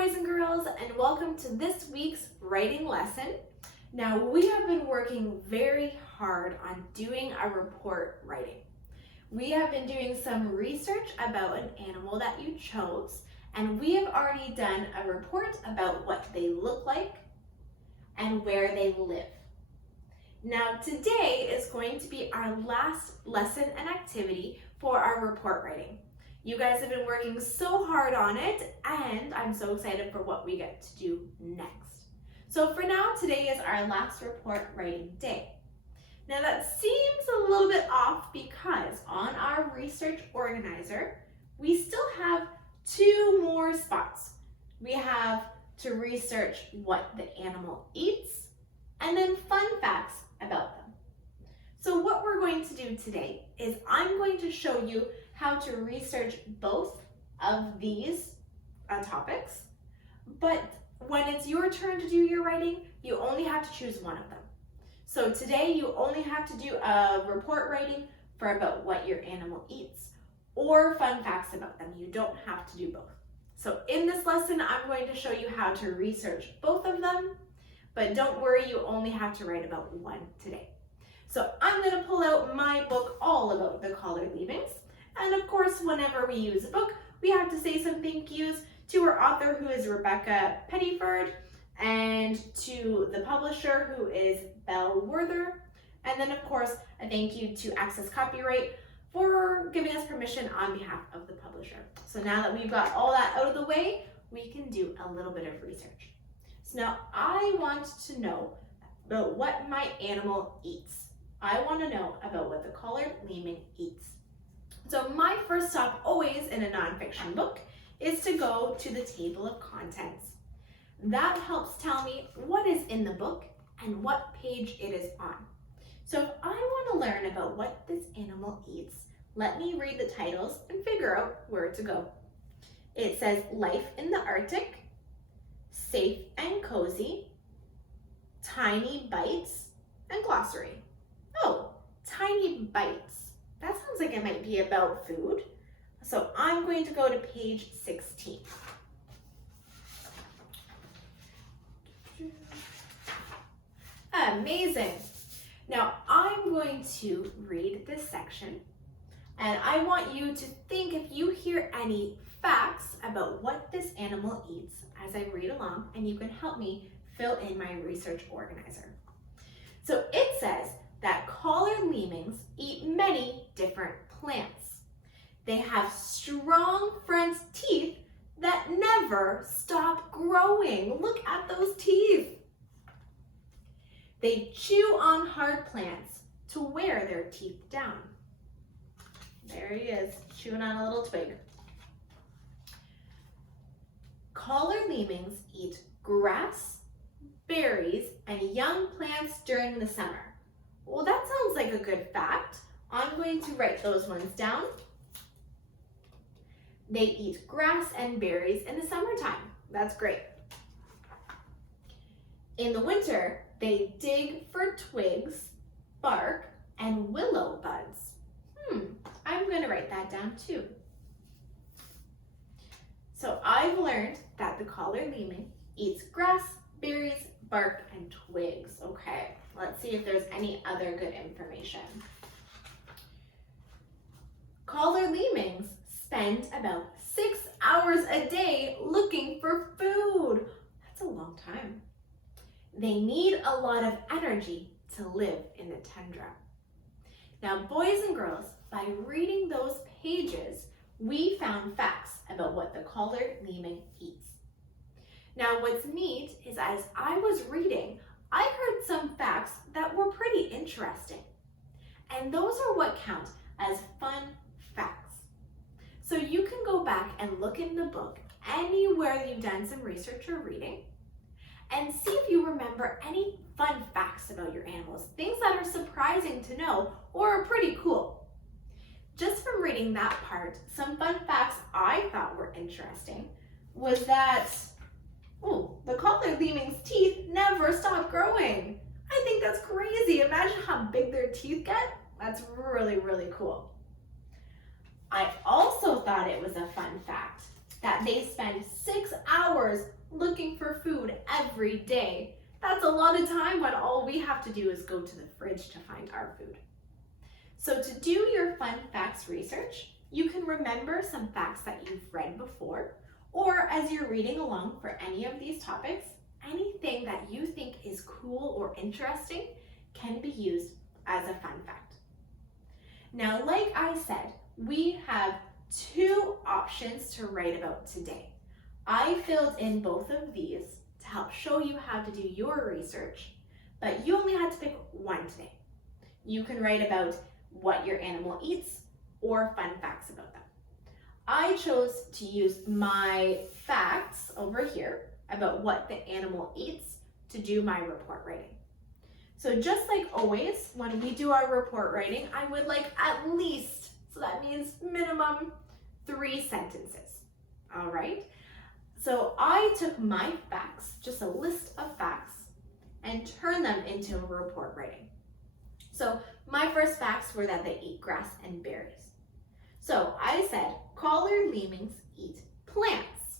boys and girls, and welcome to this week's writing lesson. Now, we have been working very hard on doing a report writing. We have been doing some research about an animal that you chose, and we have already done a report about what they look like and where they live. Now, today is going to be our last lesson and activity for our report writing. You guys have been working so hard on it, and I'm so excited for what we get to do next. So for now, today is our last report writing day. Now that seems a little bit off because on our research organizer, we still have 2 more spots. We have to research what the animal eats and then fun facts about them. So what we're going to do today is I'm going to show you how to research both of these topics, but when it's your turn to do your writing, you only have to choose one of them. So today you only have to do a report writing for about what your animal eats or fun facts about them. You don't have to do both. So in this lesson, I'm going to show you how to research both of them, but don't worry, you only have to write about one today. So I'm going to pull out my book all about the collared leavings. And of course, whenever we use a book, we have to say some thank yous to our author, who is Rebecca Pettyford, and to the publisher, who is Belle Werther. And then of course, a thank you to Access Copyright for giving us permission on behalf of the publisher. So now that we've got all that out of the way, we can do a little bit of research. So now I want to know about what my animal eats. I want to know about what the collared lemming eats. So my first stop always in a nonfiction book is to go to the table of contents. That helps tell me what is in the book and what page it is on. So if I want to learn about what this animal eats, let me read the titles and figure out where to go. It says Life in the Arctic, Safe and Cozy, Tiny Bites, and Glossary. Oh, Tiny Bites. That sounds like it might be about food. So I'm going to go to page 16. Amazing. Now I'm going to read this section, and I want you to think if you hear any facts about what this animal eats as I read along, and you can help me fill in my research organizer. So it says that collared lemmings eat many different plants. They have strong front teeth that never stop growing. Look at those teeth. They chew on hard plants to wear their teeth down. There he is, chewing on a little twig. Collared lemmings eat grass, berries, and young plants during the summer. Well, that sounds like a good fact. I'm going to write those ones down. They eat grass and berries in the summertime. That's great. In the winter, they dig for twigs, bark, and willow buds. I'm going to write that down too. So I've learned that the collared lemming eats grass, berries, bark, and twigs. Okay, let's see if there's any other good information. Collared lemmings spend about 6 hours a day looking for food. That's a long time. They need a lot of energy to live in the tundra. Now, boys and girls, by reading those pages, we found facts about what the collared lemming eats. Now, what's neat is as I was reading, I heard some facts that were pretty interesting. And those are what count as fun facts. So you can go back and look in the book anywhere you've done some research or reading and see if you remember any fun facts about your animals, things that are surprising to know or are pretty cool. Just from reading that part, some fun facts I thought were interesting was that the collared lemming's teeth never stop growing. I think that's crazy. Imagine how big their teeth get. That's really, really cool. I also thought it was a fun fact that they spend 6 hours outdoors looking for food every day. That's a lot of time when all we have to do is go to the fridge to find our food. So to do your fun facts research, you can remember some facts that you've read before, or as you're reading along for any of these topics, anything that you think is cool or interesting can be used as a fun fact. Now, like I said, we have 2 options to write about today. I filled in both of these to help show you how to do your research, but you only had to pick one today. You can write about what your animal eats or fun facts about them. I chose to use my facts over here about what the animal eats to do my report writing. So just like always, when we do our report writing, I would like at least, so that means minimum 3 sentences, all right? So I took my facts, just a list of facts, and turned them into a report writing. So my first facts were that they eat grass and berries. So I said, collared lemmings eat plants.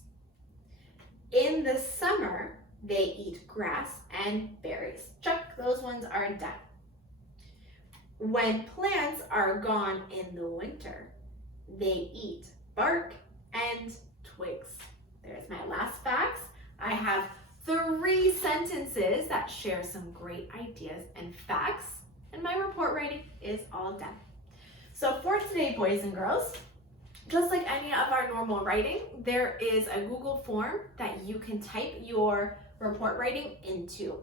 In the summer, they eat grass and berries. Check, those ones are done. When plants are gone in the winter, they eat bark and twigs. There's my last facts. I have 3 sentences that share some great ideas and facts, and my report writing is all done. So for today, boys and girls, just like any of our normal writing, there is a Google form that you can type your report writing into.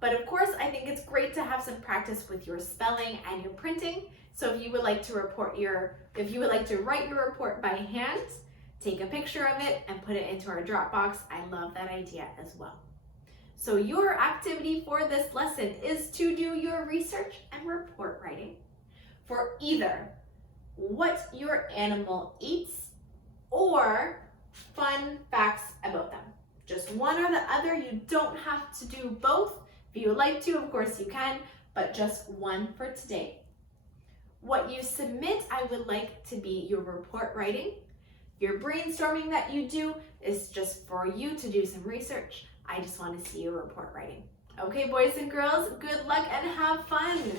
But of course, I think it's great to have some practice with your spelling and your printing. So if you would like to write your report by hand, take a picture of it and put it into our Dropbox. I love that idea as well. So your activity for this lesson is to do your research and report writing for either what your animal eats or fun facts about them. Just one or the other. You don't have to do both. If you would like to, of course you can, but just one for today. What you submit, I would like to be your report writing. Your brainstorming that you do is just for you to do some research. I just want to see your report writing. Okay, boys and girls, good luck and have fun.